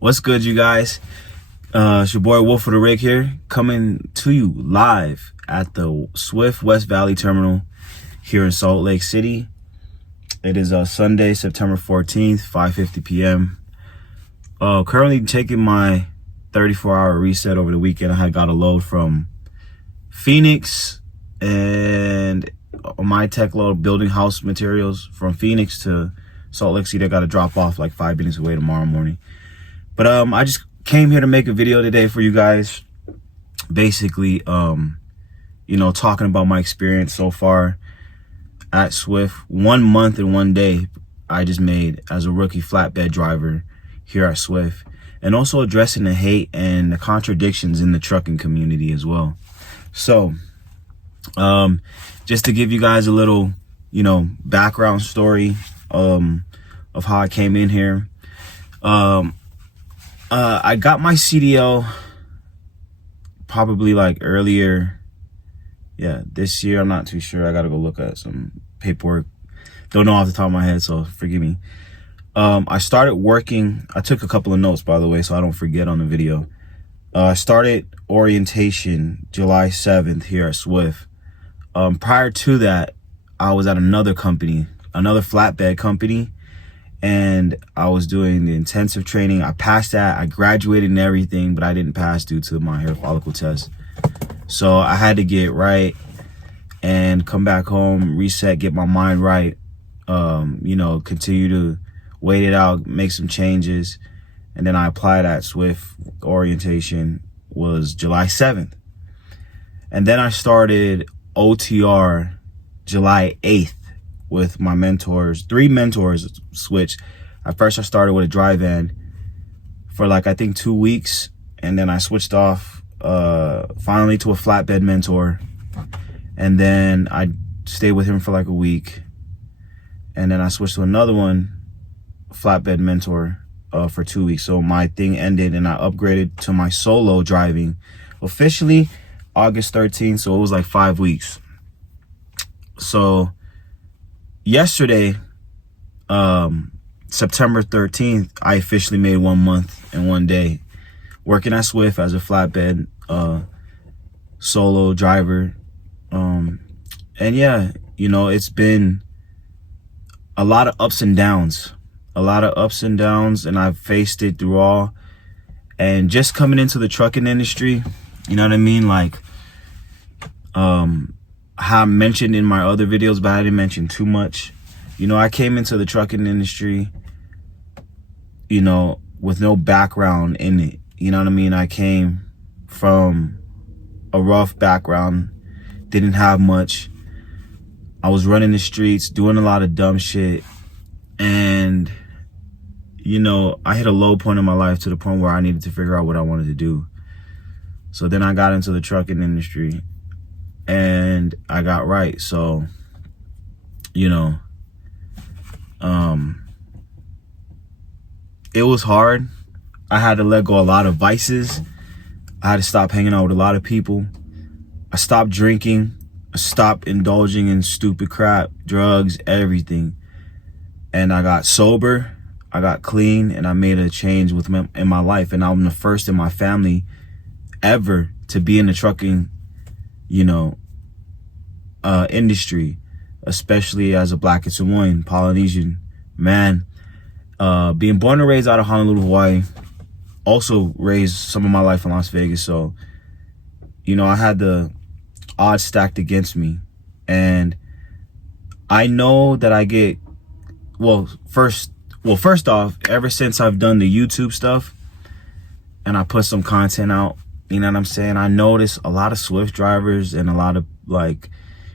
What's good, you guys? It's your boy Wolf of the Rig here, coming to you live at the Swift West Valley Terminal here in Salt Lake City. It is Sunday, September 14th, 5:50 p.m. Currently taking my 34-hour reset over the weekend. I had got a load from Phoenix and my tech load building house materials from Phoenix to Salt Lake City. I got to drop off like 5 minutes away tomorrow morning. But I just came here to make a video today for you guys. Basically, talking about my experience so far at Swift. 1 month and 1 day I just made as a rookie flatbed driver here at Swift. And also addressing the hate and the contradictions in the trucking community as well. So, just to give you guys a little, background story of how I came in here. I got my CDL probably like earlier, this year. I'm not too sure. I gotta go look at some paperwork. Don't know off the top of my head, so forgive me. I started working. I took a couple of notes, by the way, so I don't forget on the video. I started orientation July 7th here at Swift. Prior to that, I was at another company, another flatbed company, and I was doing the intensive training. I passed that. I graduated and everything, but I didn't pass due to my hair follicle test. So I had to get right and come back home, reset, get my mind right, continue to wait it out, make some changes. And then I applied at Swift. Orientation was July 7th. And then I started OTR July 8th with my mentors. 3 mentors switched. At first I started with a dry van for I think 2 weeks. And then I switched off finally to a flatbed mentor. And then I stayed with him for like a week. And then I switched to another one, flatbed mentor, for 2 weeks. So my thing ended and I upgraded to my solo driving officially August 13th. So it was like 5 weeks. So yesterday, September 13th, I officially made 1 month and 1 day working at Swift as a flatbed solo driver. And yeah, it's been a lot of ups and downs. And I've faced it through all. And just coming into the trucking industry, you know what I mean? How I mentioned in my other videos, but I didn't mention too much. I came into the trucking industry, with no background in it. You know what I mean? I came from a rough background, didn't have much. I was running the streets, doing a lot of dumb shit. And, I hit a low point in my life to the point where I needed to figure out what I wanted to do. So then I got into the trucking industry and I got right. So, it was hard. I had to let go of a lot of vices. I had to stop hanging out with a lot of people. I stopped drinking. I stopped indulging in stupid crap, drugs, everything. And I got sober. I got clean, and I made a change in my life. And I'm the first in my family ever to be in the trucking, industry, especially as a Black and Samoan Polynesian man. Being born and raised out of Honolulu, Hawaii, also raised some of my life in Las Vegas. So, I had the odds stacked against me. And I know that I get, first off, ever since I've done the YouTube stuff and I put some content out, you know what I'm saying? I notice a lot of Swift drivers and a lot of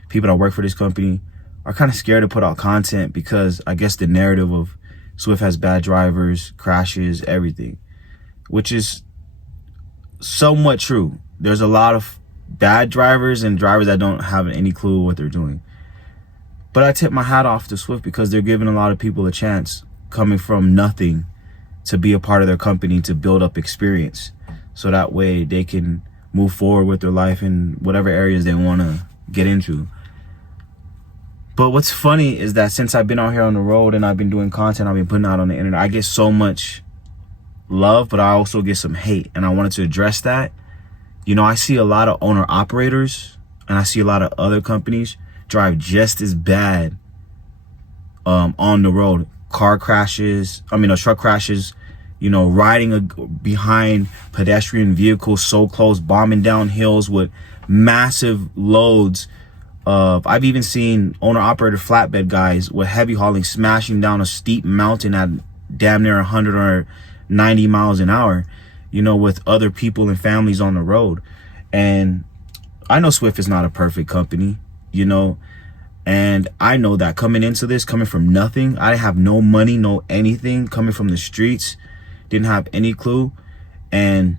people that work for this company are kind of scared to put out content because I guess the narrative of Swift has bad drivers, crashes, everything, which is somewhat true. There's a lot of bad drivers and drivers that don't have any clue what they're doing. But I tip my hat off to Swift because they're giving a lot of people a chance coming from nothing to be a part of their company to build up experience. So that way they can move forward with their life in whatever areas they want to get into. But what's funny is that since I've been out here on the road and I've been doing content, I've been putting out on the internet, I get so much love, but I also get some hate, and I wanted to address that. You know, I see a lot of owner operators, and I see a lot of other companies drive just as bad on the road. Truck crashes, you know, riding behind pedestrian vehicles so close, bombing down hills with massive loads. I've even seen owner-operator flatbed guys with heavy hauling smashing down a steep mountain at damn near 100 or 90 miles an hour, you know, with other people and families on the road. And I know Swift is not a perfect company, you know, and I know that coming into this, coming from nothing, I have no money, no anything, coming from the streets, didn't have any clue. And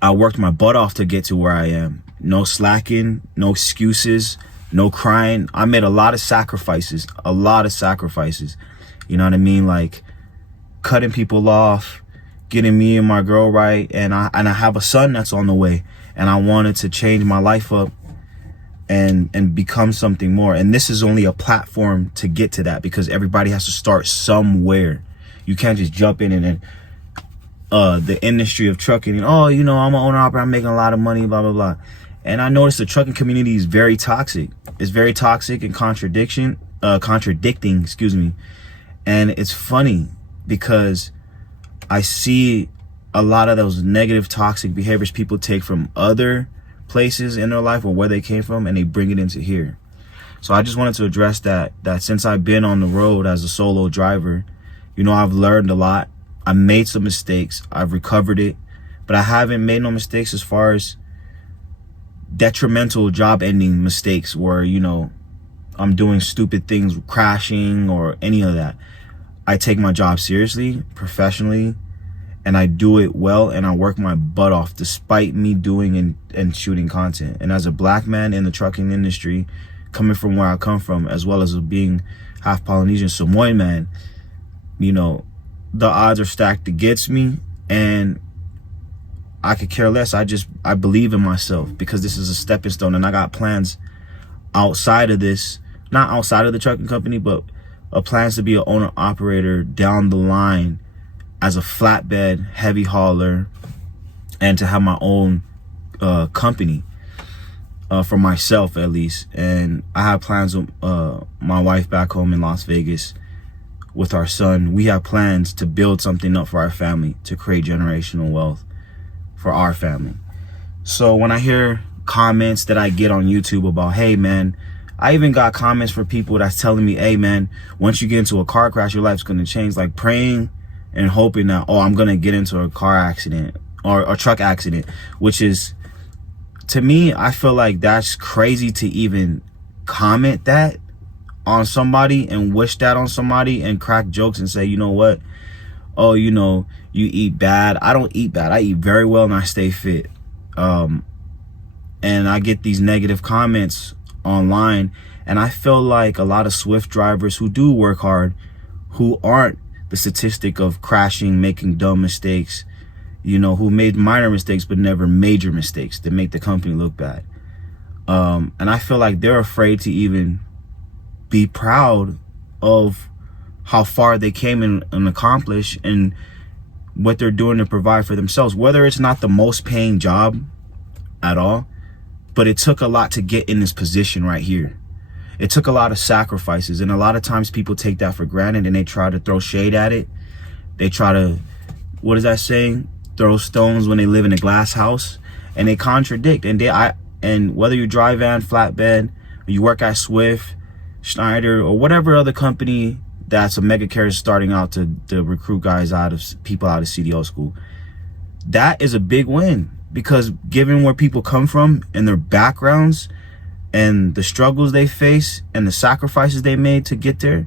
I worked my butt off to get to where I am. No slacking, no excuses, no crying. I made a lot of sacrifices. You know what I mean? Like cutting people off, getting me and my girl right. And I have a son that's on the way. And I wanted to change my life up and become something more. And this is only a platform to get to that, because everybody has to start somewhere. You can't just jump in and then the industry of trucking and, oh, you know, I'm an owner operator, I'm making a lot of money, blah blah blah. And I noticed the trucking community is very toxic. It's very toxic and contradicting, excuse me. And it's funny because I see a lot of those negative toxic behaviors people take from other places in their life or where they came from, and they bring it into here. So I just wanted to address that since I've been on the road as a solo driver, you know, I've learned a lot. I made some mistakes. I've recovered it, but I haven't made no mistakes as far as detrimental job ending mistakes where, you know, I'm doing stupid things, crashing or any of that. I take my job seriously, professionally, and I do it well, and I work my butt off despite me doing and shooting content. And as a black man in the trucking industry, coming from where I come from, as well as being half Polynesian Samoan man, you know, the odds are stacked against me, and I could care less. I believe in myself, because this is a stepping stone, and I got plans outside of this, not outside of the trucking company, but plans to be an owner operator down the line as a flatbed heavy hauler, and to have my own company for myself at least. And I have plans with my wife back home in Las Vegas with our son. We have plans to build something up for our family, to create generational wealth for our family. So when I hear comments that I get on YouTube about, hey man, I even got comments from people that's telling me, hey man, once you get into a car crash, your life's gonna change. Like praying and hoping that, oh, I'm gonna get into a car accident or a truck accident, which is, to me, I feel like that's crazy to even comment that on somebody and wish that on somebody and crack jokes and say, you know what, oh, you know, you eat bad. I don't eat bad. I eat very well and I stay fit. And I get these negative comments online, and I feel like a lot of Swift drivers who do work hard, who aren't the statistic of crashing, making dumb mistakes, you know, who made minor mistakes but never major mistakes that make the company look bad. And I feel like they're afraid to even be proud of how far they came and accomplish and what they're doing to provide for themselves, whether it's not the most paying job at all, but it took a lot to get in this position right here. It took a lot of sacrifices, and a lot of times people take that for granted and they try to throw shade at it. They try to, what is that saying? Throw stones when they live in a glass house, and they contradict. And whether you drive van, flatbed, or you work at Swift, Schneider, or whatever other company that's a mega carrier starting out to recruit guys people out of CDO school, that is a big win, because given where people come from and their backgrounds and the struggles they face and the sacrifices they made to get there,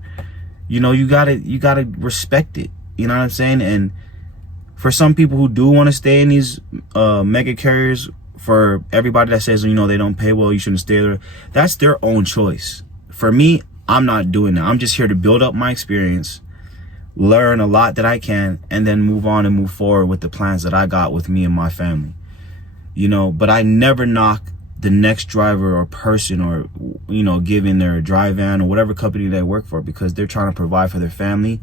you know, you gotta respect it. You know what I'm saying? And for some people who do want to stay in these mega carriers, for everybody that says, you know, they don't pay well, you shouldn't stay there, that's their own choice. For me, I'm not doing that. I'm just here to build up my experience, learn a lot that I can, and then move on and move forward with the plans that I got with me and my family. You know, but I never knock the next driver or person, or, you know, giving their drive van or whatever company they work for, because they're trying to provide for their family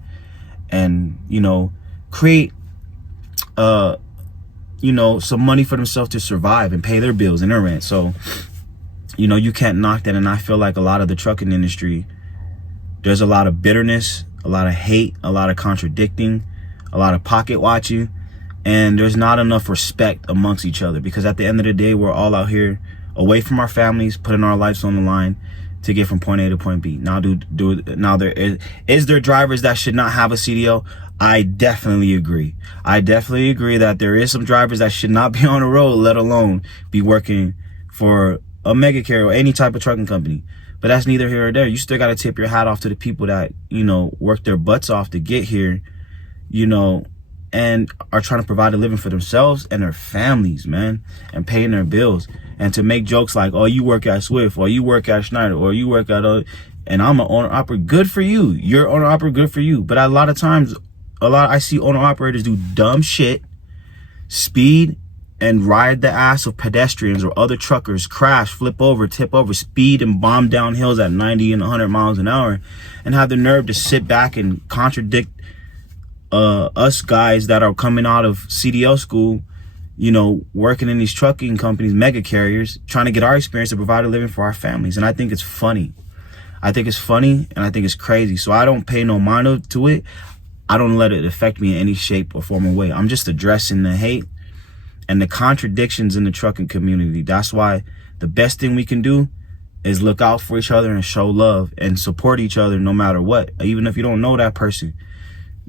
and, you know, create you know, some money for themselves to survive and pay their bills and their rent. So, you know, you can't knock that. And I feel like a lot of the trucking industry, there's a lot of bitterness, a lot of hate, a lot of contradicting, a lot of pocket watching, and there's not enough respect amongst each other, because at the end of the day, we're all out here away from our families, putting our lives on the line to get from point A to point B. Now, now is there drivers that should not have a CDL? I definitely agree. I definitely agree that there is some drivers that should not be on the road, let alone be working for a mega carrier or any type of trucking company. But that's neither here or there. You still got to tip your hat off to the people that, you know, work their butts off to get here, you know, and are trying to provide a living for themselves and their families, man, and paying their bills. And to make jokes like, oh, you work at Swift, or you work at Schneider, or you work at, and I'm an owner-operator, good for you. You're owner-operator, good for you. But a lot of times, I see owner-operators do dumb shit, speed, and ride the ass of pedestrians or other truckers, crash, flip over, tip over, speed, and bomb down hills at 90 and 100 miles an hour, and have the nerve to sit back and contradict us guys that are coming out of CDL school, you know, working in these trucking companies, mega carriers, trying to get our experience to provide a living for our families. And I think it's funny. I think it's funny, and I think it's crazy. So I don't pay no mind to it. I don't let it affect me in any shape or form or way. I'm just addressing the hate and the contradictions in the trucking community. That's why the best thing we can do is look out for each other and show love and support each other no matter what. Even if you don't know that person.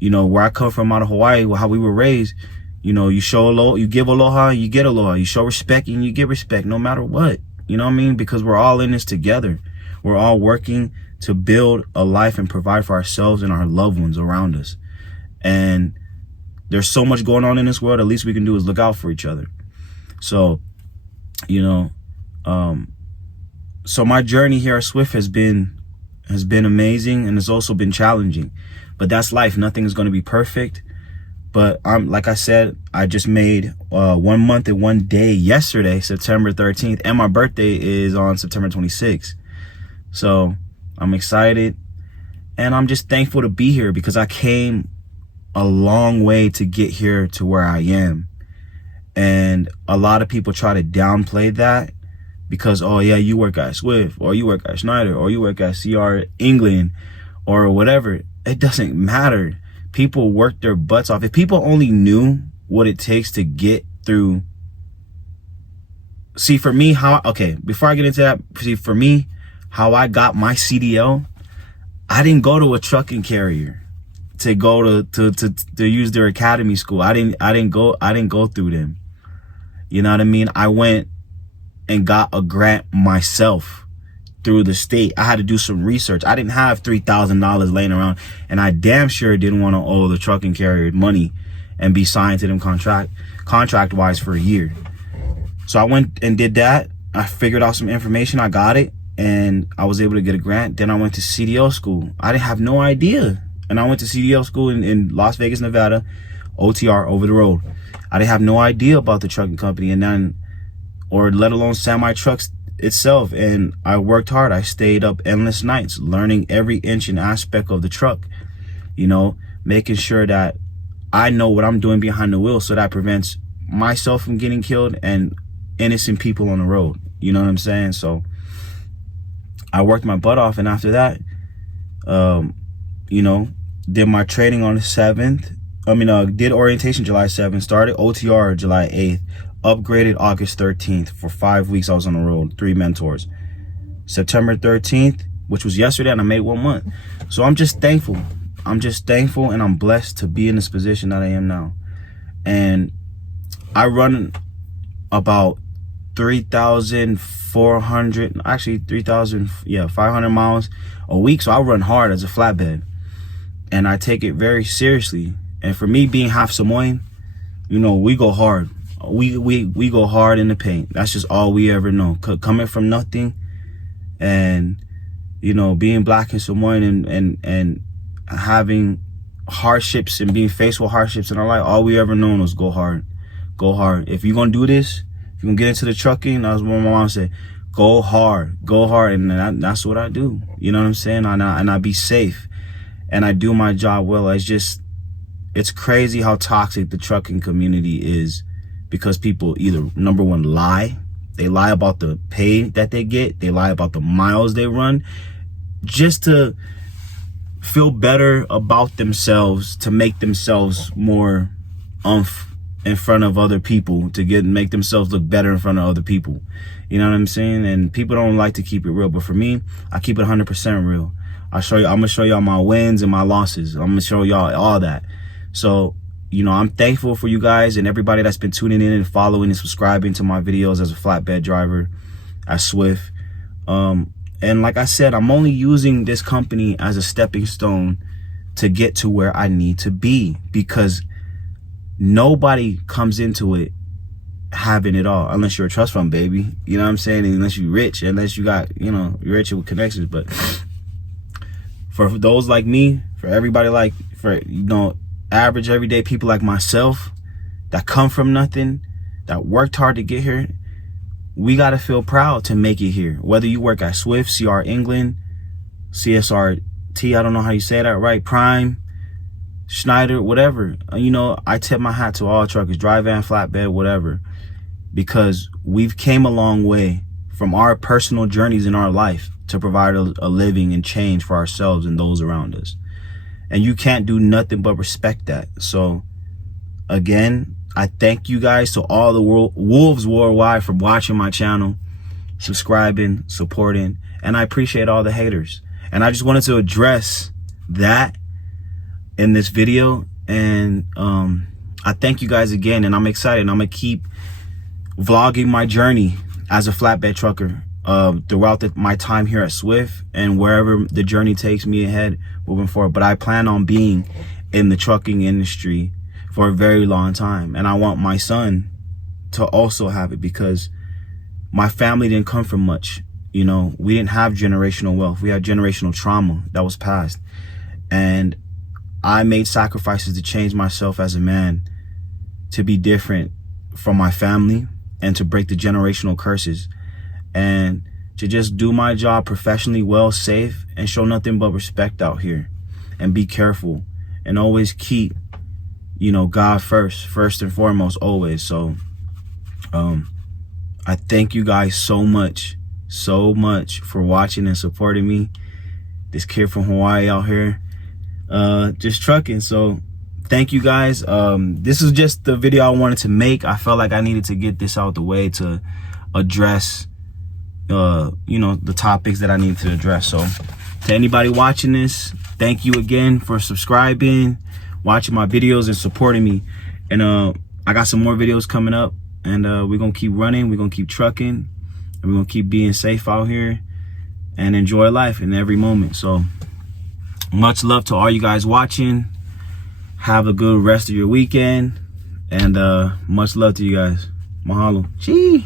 You know, where I come from out of Hawaii, how we were raised, you know, you give aloha, you get aloha. You show respect and you get respect no matter what. You know what I mean? Because we're all in this together. We're all working to build a life and provide for ourselves and our loved ones around us. And there's so much going on in this world. The least we can do is look out for each other. So, you know, so my journey here at Swift has been amazing, and it's also been challenging. But that's life. Nothing is going to be perfect. But like I said, I just made 1 month and 1 day yesterday, September 13th, and my birthday is on September 26th. So I'm excited, and I'm just thankful to be here, because I came a long way to get here to where I am. And a lot of people try to downplay that because, oh yeah, you work at Swift, or you work at Schneider, or you work at CR England, or whatever. It doesn't matter. People work their butts off. If people only knew what it takes to get through. See, for me, before I get into that, see, for me, how I got my CDL, I didn't go to a trucking carrier to go to use their academy school. I didn't go through them. You know what I mean? I went and got a grant myself through the state. I had to do some research. I didn't have $3,000 laying around, and I damn sure didn't want to owe the trucking carrier money and be signed to them contract wise for a year. So I went and did that. I figured out some information. I got it, and I was able to get a grant. Then I went to CDL school. I didn't have no idea. And I went to CDL school in Las Vegas, Nevada, OTR, over the road. I didn't have no idea about the trucking company, or let alone semi-trucks itself. And I worked hard. I stayed up endless nights, learning every inch and aspect of the truck, you know, making sure that I know what I'm doing behind the wheel, so that prevents myself from getting killed and innocent people on the road. You know what I'm saying? So I worked my butt off. And after that, you know, did my training on the 7th. Did orientation July 7th, started OTR July 8th, upgraded August 13th. For 5 weeks I was on the road, 3 mentors. September 13th, which was yesterday, and I made 1 month. So I'm just thankful. And I'm blessed to be in this position that I am now. And I run about 3,500 miles a week. So I run hard as a flatbed, and I take it very seriously. And for me, being half Samoan, you know, we go hard. We go hard in the paint. That's just all we ever know. Coming from nothing, and, you know, being black and Samoan, and having hardships and being faced with hardships in our life, all we ever known was go hard. Go hard. If you're gonna do this, if you're gonna get into the trucking, that's what my mom said. Go hard, and that's what I do. You know what I'm saying? And I be safe, and I do my job well. It's just, it's crazy how toxic the trucking community is, because people either, number one, lie. They lie about the pay that they get. They lie about the miles they run just to feel better about themselves, to make themselves more in front of other people, to make themselves look better in front of other people. You know what I'm saying? And people don't like to keep it real, but for me, I keep it 100% real. I'm gonna show y'all my wins and my losses. I'm gonna show y'all all that. So, you know, I'm thankful for you guys and everybody that's been tuning in and following and subscribing to my videos as a flatbed driver at Swift. And like I said, I'm only using this company as a stepping stone to get to where I need to be, because nobody comes into it having it all, unless you're a trust fund baby. You know what I'm saying? Unless you're rich, unless you got, you know, you're rich with connections. But for those like me, for everybody like, for, you know, average everyday people like myself that come from nothing, that worked hard to get here, we got to feel proud to make it here. Whether you work at Swift, CR England, CSRT, I don't know how you say that right, Prime, Schneider, whatever. You know, I tip my hat to all truckers, dry van, flatbed, whatever, because we've came a long way from our personal journeys in our life to provide a living and change for ourselves and those around us. And you can't do nothing but respect that. So again, I thank you guys, to all the wolves worldwide, for watching my channel, subscribing, supporting, and I appreciate all the haters. And I just wanted to address that in this video. And I thank you guys again, and I'm excited. I'm gonna keep vlogging my journey as a flatbed trucker throughout my time here at Swift and wherever the journey takes me ahead moving forward. But I plan on being in the trucking industry for a very long time, and I want my son to also have it, because my family didn't come from much. You know, we didn't have generational wealth. We had generational trauma that was passed, and I made sacrifices to change myself as a man, to be different from my family, and to break the generational curses, and to just do my job professionally, well, safe, and show nothing but respect out here, and be careful, and always keep, you know, God first and foremost, always. So I thank you guys so much for watching and supporting me, this kid from Hawaii out here just trucking. So thank you guys. This is just the video I wanted to make. I felt like I needed to get this out the way to address you know, the topics that I need to address. So to anybody watching this, thank you again for subscribing, watching my videos, and supporting me. And I got some more videos coming up, and we're gonna keep running, we're gonna keep trucking, and we're gonna keep being safe out here and enjoy life in every moment. So much love to all you guys watching. Have a good rest of your weekend, and much love to you guys. Mahalo. Gee.